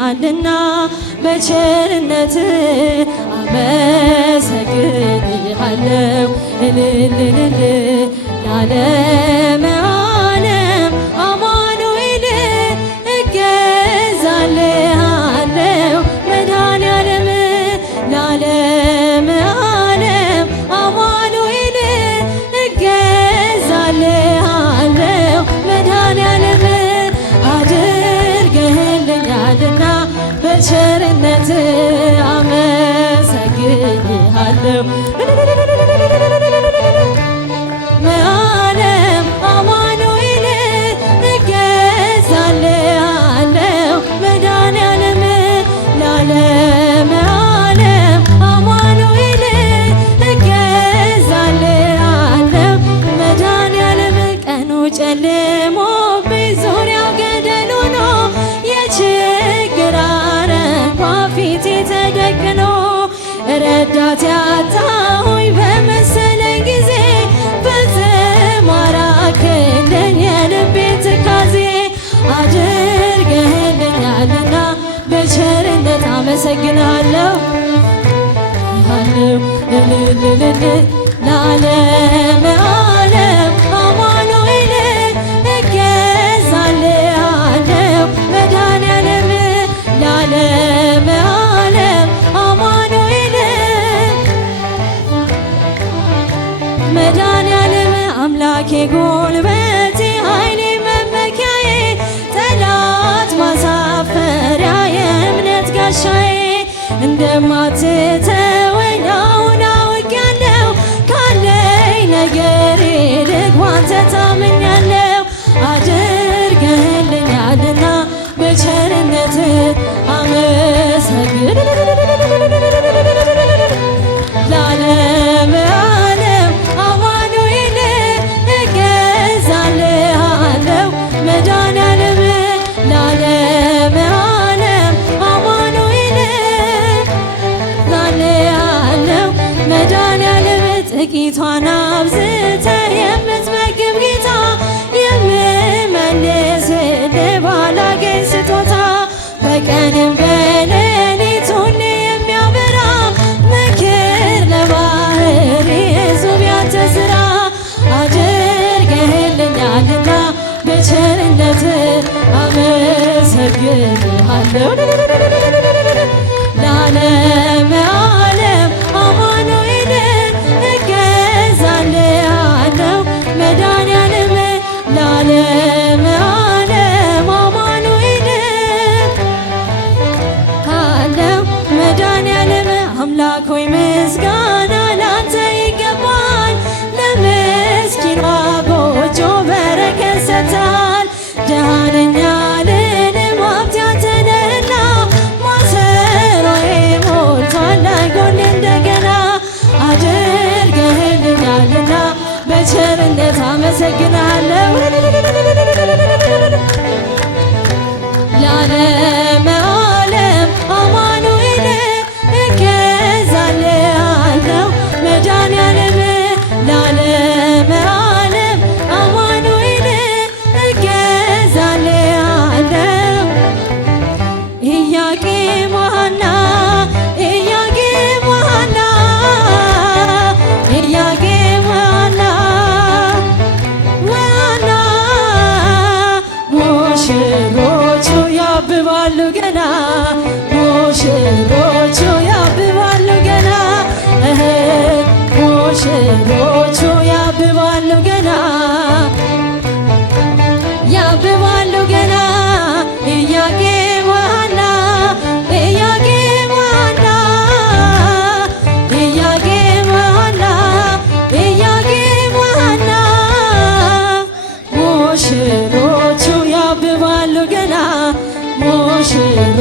አድርገህልኛልና በቸርነት አመሰግንሃለሁ። እልልልል ለዓለመ ዓለም አማኑኤል እገዛልሃለሁ መድኃኔዓለም ለዓለመ ዓለም አማኑኤል እገዛልሃለሁ መድኃኔዓለም አድርገህልኛልና በቸርነት አመሰግንሃለሁ። ዓለም አማኑኤል እገዛልሃለሁ መድኃኔዓለም ለዓለመ ዓለም አማኑኤል እገዛልሃለሁ መድኃኔዓለም ቀኑ ጨልሞብኝ ዙሪያው ገደል ሆኖ የችግር አረንቋ ፊቴ ተደቅኖ ረዳት ያጣሁኝ በመሰለኝ ጊዜ ፈጽሞ አራክልኝ የልቤ ትካዜ አድርገህልኛልና በቸርነት አመሰግናለሁ። እልልልል ለዓለመ ዓለም አማኑኤል እገዛልሃለሁ መድኃኔዓለም ለዓለመ ዓለም አማኑኤል መድኃኔዓለም አምላኬ ጉልበቴ ኃይሌ መመኪያዬ ጠላት ማሳፈሪያ የእምነት ጋሻዬ እንደማትተወኝ አሁን አውቄያለሁ ካለኝ ነገር ይልቅ ባንተ ታምኛለሁ። አድርገህልኛልና በቸርነት አመሰግን ለዓለመ ዓለም አማኑኤል እገዛልሃለሁ መድኃኔዓለም ለዓለመ ዓለም አማኑኤል እገዛልሃለሁ መድኃኔዓለም ጥቂቷን አብዝተህ የምትመግብ ጌታ የምመልስልህ ባላገኝ ስጦታ በቀንም በሌሊት ሁሌ የሚያበራ መክር ለባህሪ እጹብ ያንተ ሥራ አድርገህልኛልና በቸርነት አመሰግንሃለሁ ለዓለመ ዓለም አማኑኤል እገዛልሃለሁ መድኃኔዓለም ለዓለመ ዓለም አማኑኤል አለው መድኃኔዓለም አምላክ ሆይ ምስጋና ላንተ ይገባል። ለምስኪኗ ጎጆ በረከት ሰጥተሃል። ድሃ ነኝ አልልም ሀብቴ አንተ ነህና ማሰሮዬ ሞልቷል አይጎል እንደገና አድርገህልኛልና በቸርነት አመሰግናለሁ ለዓለመ ዓለም አማኑኤል እገዛልሃለሁ መድኃኔዓለም ለዓለመ ዓለም አማኑኤል እገዛልሃለሁ ኢያቄም ወሐና ኢያቄም ወሐና ኢያቄም ወሐና ወሐና ሙሽሮቹ ያብባሉ ገና ሙሽሮቹ ያብባሉ ገና ሙሽሮቹ ያብባሉ ገና ያብባሉ ገና ኢያቄም ወሐና ኢያቄም ወሐና ኢያቄም ወሐና ኢያቄም ወሐና ሙሽሮቹ ያብባሉ ገና ሙሽሮ